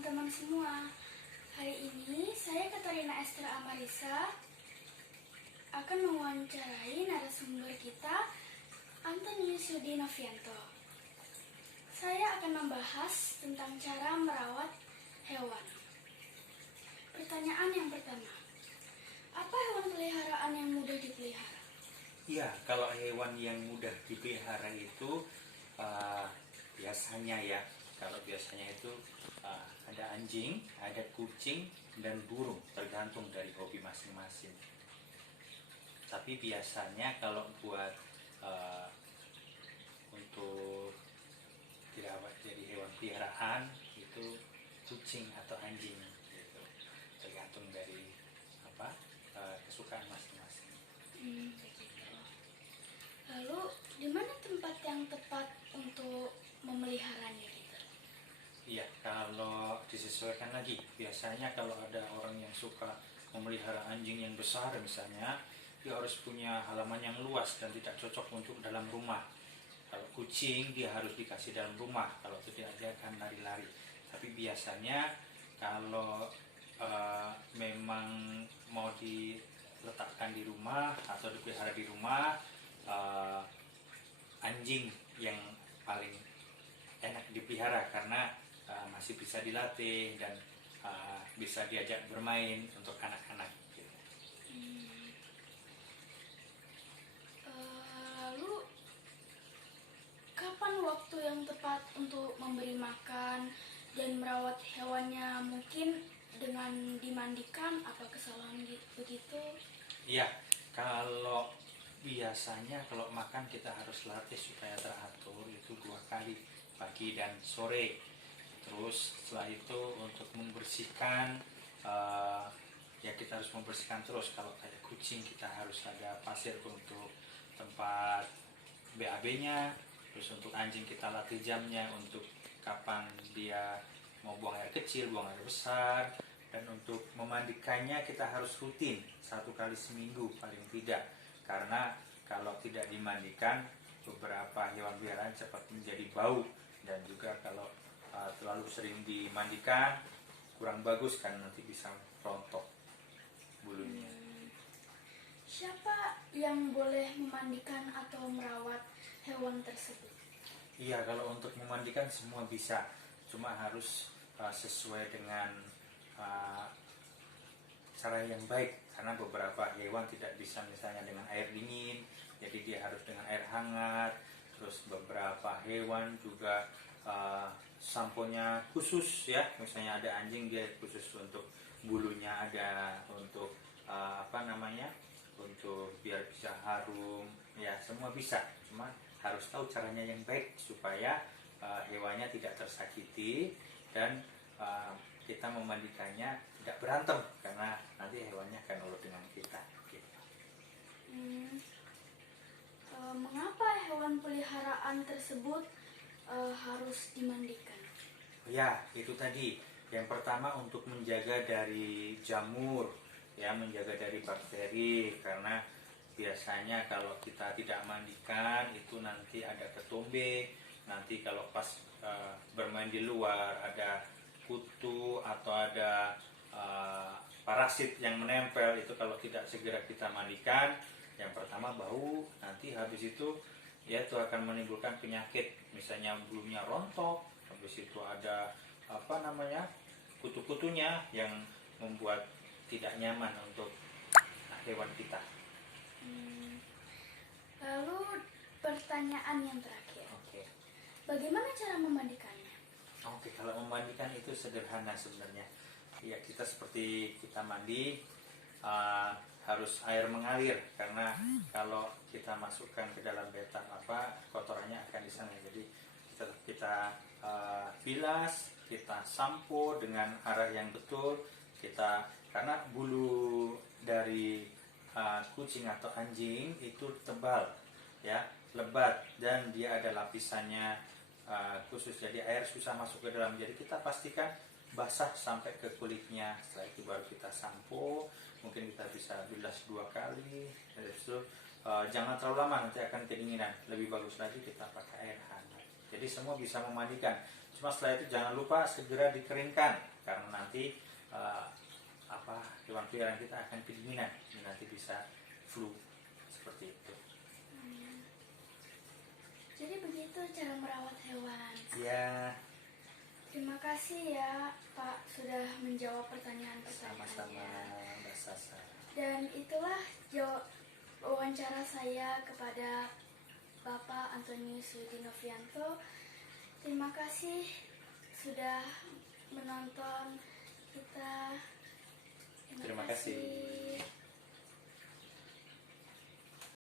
teman-teman semua. Hari ini saya Katarina Esther Amarisa akan mewawancarai narasumber kita, Antonius Yudi Novianto. Saya akan membahas tentang cara merawat hewan. Pertanyaan yang pertama, apa hewan peliharaan yang mudah dipelihara? Iya, kalau hewan yang mudah dipelihara itu biasanya itu ada anjing, ada kucing, dan burung, tergantung dari hobi masing-masing. Tapi biasanya kalau buat untuk dirawat jadi hewan peliharaan itu kucing atau anjing, gitu. Tergantung dari kesukaan masing-masing. Begitu. Lalu, di mana tempat yang tepat untuk memeliharanya gitu? Iya, kalau disesuaikan lagi, biasanya kalau ada orang yang suka memelihara anjing yang besar misalnya, dia harus punya halaman yang luas dan tidak cocok untuk dalam rumah. Kalau kucing dia harus dikasih dalam rumah, kalau tidak dia akan lari-lari. Tapi biasanya kalau memang mau diletakkan di rumah atau dipelihara di rumah, anjing yang paling enak dipelihara karena masih bisa dilatih dan bisa diajak bermain untuk anak-anak gitu. Lalu, kapan waktu yang tepat untuk memberi makan dan merawat hewannya? Mungkin dengan dimandikan atau kesalahan begitu? Iya, kalau biasanya kalau makan kita harus latih supaya teratur, itu 2 kali, pagi dan sore. Terus setelah itu untuk membersihkan, ya kita harus membersihkan terus. Kalau kayak kucing kita harus ada pasir untuk tempat BAB-nya. Terus untuk anjing kita latih jamnya untuk kapan dia mau buang air kecil, buang air besar. Dan untuk memandikannya kita harus rutin 1 kali seminggu paling tidak. Karena kalau tidak dimandikan, beberapa hewan peliharaan cepat menjadi bau. Dan juga kalau terlalu sering dimandikan kurang bagus kan, nanti bisa rontok bulunya. Siapa yang boleh memandikan atau merawat hewan tersebut? Iya, kalau untuk memandikan semua bisa, cuma harus sesuai dengan cara yang baik, karena beberapa hewan tidak bisa misalnya dengan air dingin, jadi dia harus dengan air hangat. Terus beberapa hewan juga samponya khusus ya, misalnya ada anjing dia khusus untuk bulunya, ada untuk untuk biar bisa harum ya, semua bisa, cuma harus tahu caranya yang baik supaya hewannya tidak tersakiti dan kita memandikannya tidak berantem, karena nanti hewannya akan nurut dengan kita gitu. Mengapa hewan peliharaan tersebut harus dimandikan? Ya, itu tadi. Yang pertama untuk menjaga dari jamur, ya, menjaga dari bakteri, karena biasanya kalau kita tidak mandikan itu nanti ada ketombe, nanti kalau pas bermain di luar ada kutu atau ada parasit yang menempel, itu kalau tidak segera kita mandikan, yang pertama bau, nanti habis itu ya itu akan menimbulkan penyakit, misalnya bulunya rontok, habis itu ada kutu-kutunya yang membuat tidak nyaman untuk hewan kita. Lalu pertanyaan yang terakhir, Oke. bagaimana cara memandikannya? Oke, kalau memandikan itu sederhana sebenarnya. Ya, kita seperti kita mandi, harus air mengalir, karena kalau kita masukkan ke dalam bathtub kotorannya akan di sana. Jadi kita bilas, kita sampo dengan arah yang betul. Karena bulu dari kucing atau anjing itu tebal, ya, lebat, dan dia ada lapisannya khusus, jadi air susah masuk ke dalam. Jadi kita pastikan basah sampai ke kulitnya. Setelah itu baru kita sampo, mungkin kita bisa bilas 2 kali. Terus itu jangan terlalu lama, nanti akan kedinginan. Lebih bagus lagi kita pakai air hangat. Jadi semua bisa memandikan. Cuma setelah itu jangan lupa segera dikeringkan karena nanti hewan peliharaan kita akan kedinginan dan nanti bisa flu seperti itu. Jadi begitu cara merawat hewan. Ya, Terima kasih ya Pak sudah menjawab pertanyaan-pertanyaannya. sama-sama Mbak Sasa. Dan itulah wawancara saya kepada Bapak Antonius Yudinovianto. Terima kasih sudah menonton kita. Terima kasih.